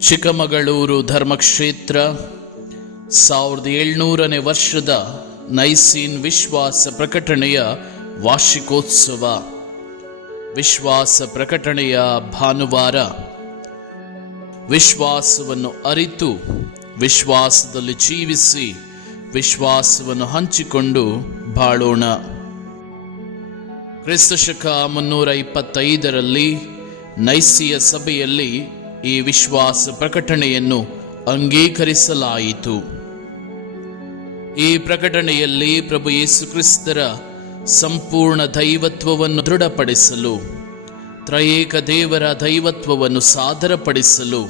ಚಿಕ್ಕಮಗಳೂರು ಧರ್ಮಕ್ಷೇತ್ರ ಸಾವಿರದ ಏಳ್ನೂರನೇ ವರ್ಷದ ನೈಸೀನ್ ವಿಶ್ವಾಸ ಪ್ರಕಟಣೆಯ ವಾರ್ಷಿಕೋತ್ಸವ. ವಿಶ್ವಾಸ ಪ್ರಕಟಣೆಯ ಭಾನುವಾರ. ವಿಶ್ವಾಸವನ್ನು ಅರಿತು, ವಿಶ್ವಾಸದಲ್ಲಿ ಜೀವಿಸಿ, ವಿಶ್ವಾಸವನ್ನು ಹಂಚಿಕೊಂಡು ಬಾಳೋಣ. ಕ್ರಿಸ್ತಶಕ ಮುನ್ನೂರ ಇಪ್ಪತ್ತೈದರಲ್ಲಿ ನೈಸಿಯ ಸಭೆಯಲ್ಲಿ ಈ ವಿಶ್ವಾಸ ಪ್ರಕಟಣೆಯನ್ನು ಅಂಗೀಕರಿಸಲಾಯಿತು. ಈ ಪ್ರಕಟಣೆಯಲ್ಲಿ ಪ್ರಭು ಯೇಸು ಕ್ರಿಸ್ತರ ಸಂಪೂರ್ಣ ದೈವತ್ವವನ್ನು ದೃಢಪಡಿಸಲು ತ್ರಯೇಕ ದೇವರ ದೈವತ್ವವನ್ನು ಸಾದರಪಡಿಸಲು,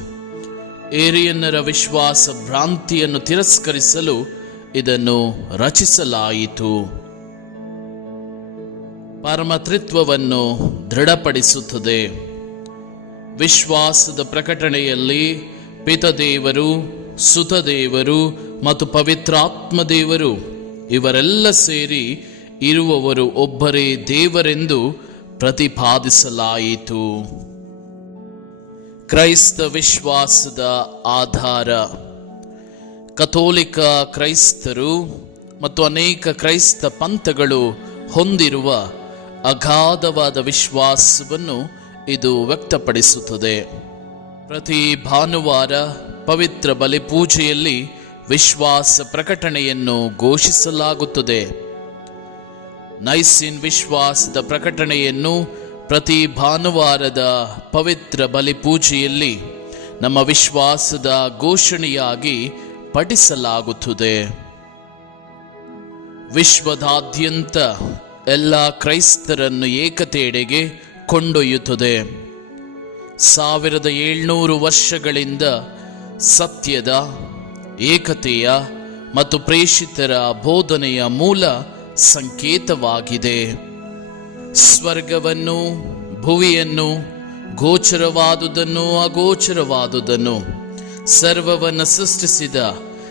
ಏರಿಯನ್ನರ ವಿಶ್ವಾಸ ಭ್ರಾಂತಿಯನ್ನು ತಿರಸ್ಕರಿಸಲು ಇದನ್ನು ರಚಿಸಲಾಯಿತು. ಪರಮತೃತ್ವವನ್ನು ದೃಢಪಡಿಸುತ್ತದೆ. ವಿಶ್ವಾಸದ ಪ್ರಕಟಣೆಯಲ್ಲಿ ಪಿತದೇವರು, ಸುತದೇವರು ಮತ್ತು ಪವಿತ್ರಾತ್ಮ ದೇವರು ಇವರೆಲ್ಲ ಸೇರಿ ಇರುವವರು ಒಬ್ಬರೇ ದೇವರೆಂದು ಪ್ರತಿಪಾದಿಸಲಾಯಿತು. ಕ್ರೈಸ್ತ ವಿಶ್ವಾಸದ ಆಧಾರ. ಕಥೋಲಿಕ ಕ್ರೈಸ್ತರು ಮತ್ತು ಅನೇಕ ಕ್ರೈಸ್ತ ಪಂಥಗಳು ಹೊಂದಿರುವ ಅಗಾಧವಾದ ವಿಶ್ವಾಸವನ್ನು ಇದು ವ್ಯಕ್ತಪಡಿಸುತ್ತದೆ. ಪ್ರತಿ ಭಾನುವಾರ ಪವಿತ್ರ ಬಲಿಪೂಜೆಯಲ್ಲಿ ವಿಶ್ವಾಸ ಪ್ರಕಟಣೆಯನ್ನು ಘೋಷಿಸಲಾಗುತ್ತದೆ. ನೈಸಿನ್ ವಿಶ್ವಾಸದ ಪ್ರಕಟಣೆಯನ್ನು ಪ್ರತಿ ಭಾನುವಾರದ ಪವಿತ್ರ ಬಲಿಪೂಜೆಯಲ್ಲಿ ನಮ್ಮ ವಿಶ್ವಾಸದ ಘೋಷಣೆಯಾಗಿ ಪಠಿಸಲಾಗುತ್ತದೆ. ವಿಶ್ವದಾದ್ಯಂತ ಎಲ್ಲ ಕ್ರೈಸ್ತರನ್ನು ಏಕತೆಯೆಡೆಗೆ ಕೊಂಡೊಯ್ಯುತ್ತದೆ. ಸಾವಿರದ ಏಳ್ನೂರು ವರ್ಷಗಳಿಂದ ಸತ್ಯದ, ಏಕತೆಯ ಮತ್ತು ಪ್ರೇಷಿತರ ಬೋಧನೆಯ ಮೂಲ ಸಂಕೇತವಾಗಿದೆ. ಸ್ವರ್ಗವನ್ನು, ಭುವಿಯನ್ನು, ಗೋಚರವಾದುದನ್ನು, ಅಗೋಚರವಾದುದನ್ನು, ಸರ್ವವನ್ನು ಸೃಷ್ಟಿಸಿದ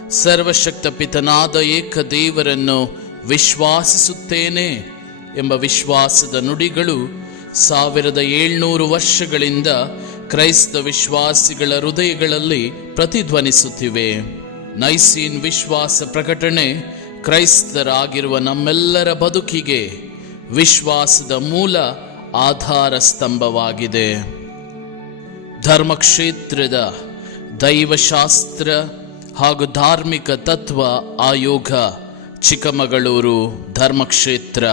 ಸರ್ವಶಕ್ತ ಪಿತನಾದ ಏಕ ದೇವರನ್ನು ವಿಶ್ವಾಸಿಸುತ್ತೇನೆ ಎಂಬ ವಿಶ್ವಾಸದ ನುಡಿಗಳು ಸಾವಿರದ ಏಳ್ನೂರು ವರ್ಷಗಳಿಂದ ಕ್ರೈಸ್ತ ವಿಶ್ವಾಸಿಗಳ ಹೃದಯಗಳಲ್ಲಿ ಪ್ರತಿಧ್ವನಿಸುತ್ತಿವೆ. ನೈಸೀನ್ ವಿಶ್ವಾಸ ಪ್ರಕಟಣೆ ಕ್ರೈಸ್ತರಾಗಿರುವ ನಮ್ಮೆಲ್ಲರ ಬದುಕಿಗೆ ವಿಶ್ವಾಸದ ಮೂಲ ಆಧಾರ ಸ್ತಂಭವಾಗಿದೆ ಧರ್ಮಕ್ಷೇತ್ರದ ದೈವಶಾಸ್ತ್ರ ಹಾಗೂ ಧಾರ್ಮಿಕ ತತ್ವ ಆಯೋಗ ಚಿಕ್ಕಮಗಳೂರು ಧರ್ಮಕ್ಷೇತ್ರ.